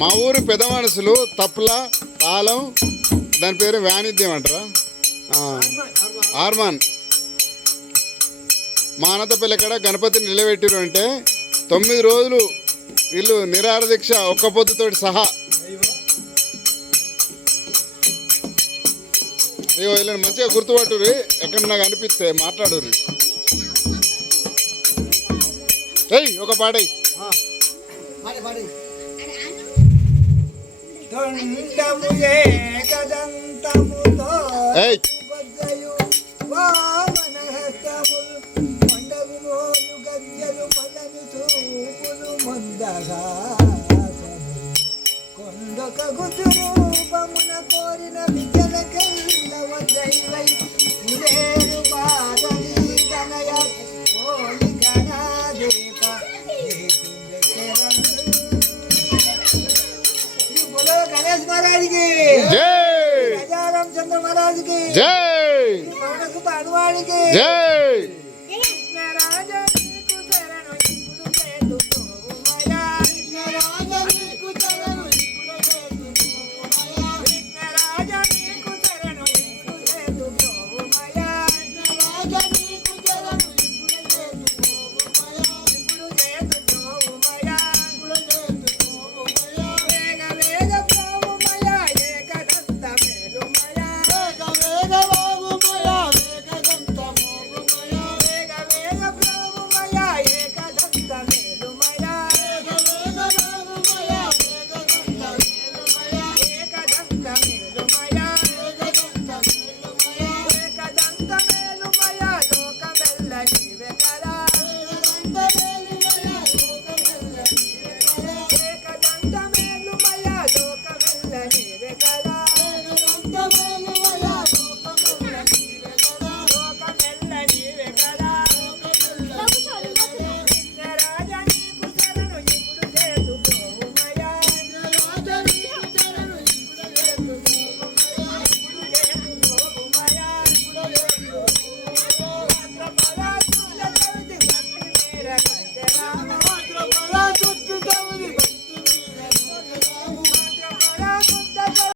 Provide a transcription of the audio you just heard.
మా ఊరు పెద్ద మనుషులు తప్పుల తాళం దాని పేరు వాణిజ్యం అంటారా హార్మోన్ మా అనంతపల్లి ఎక్కడ గణపతిని నిలబెట్టిరు అంటే 9 రోజులు వీళ్ళు నిరాహార దీక్ష ఒక్క పొద్దుతోటి సహా. అయ్యో వీళ్ళని మంచిగా గుర్తుపట్టుర్రి, ఎక్కడ నాకు అనిపిస్తే మాట్లాడుర్రి. ఏయ్ ఒక పాడై ఏయ్ కొండక గుజరూపమున కోరిన విద్యలకెళ్ళవదైవై ఉదేరు బాధని తనయ ఓలి గణాదేక శ్రీ బోలో గణేష్ మహారాజ్ కి జై, రాజారామచంద్ర మహారాజ్ కి జై, హనుమాన్ కి జై.